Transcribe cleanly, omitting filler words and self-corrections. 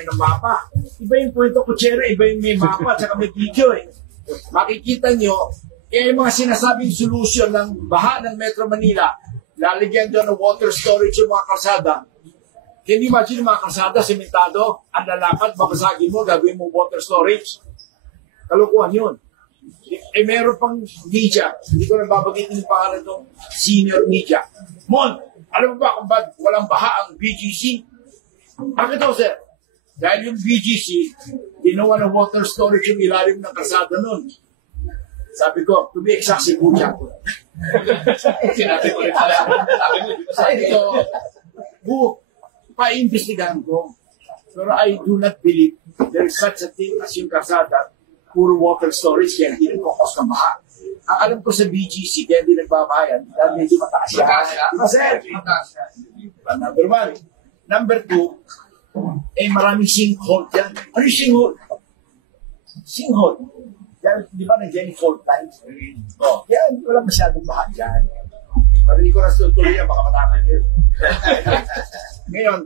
kayo ng mapa. Iba yung Puerto Cochera, iba yung may mapa at saka may video eh. Makikita nyo, yung mga sinasabing solution ng baha ng Metro Manila, lalagyan doon ng water storage yung mga kalsada. Can you imagine yung mga kalsada, sementado, ang lalakad, babasagin mo, gagawin mo water storage? Kalukuhan yun. Eh, meron pang media. Hindi ko nababagitin yung pangalan ng senior media. Mon, alam mo ba kung ba't walang baha ang BGC? Bakit daw, sir? Dahil yung BGC, ginawa ng water storage yung ilalim ng kalsada nun. Sabi ko, to be exact, si Bucha ko. Sinabi ko rin pala. Sabi ko, pa-imbestigahan ko. Pero I do not believe there is such a thing as yung kalsada, puro water storage, kaya hindi nagkakos ng baha. Ang alam ko sa BGC, kaya hindi nagbabahayan, dahil medyo mataas yan. Diba, sir? Number one. Number two, maraming sinkhole dyan. Ano yung sinkhole? Sinkhole. Yan, di ba nandiyan yung fault lines? Oh, kaya wala masyadong baha dyan. Pero hindi ko na tuloy yan, baka matapag yun. Ngayon,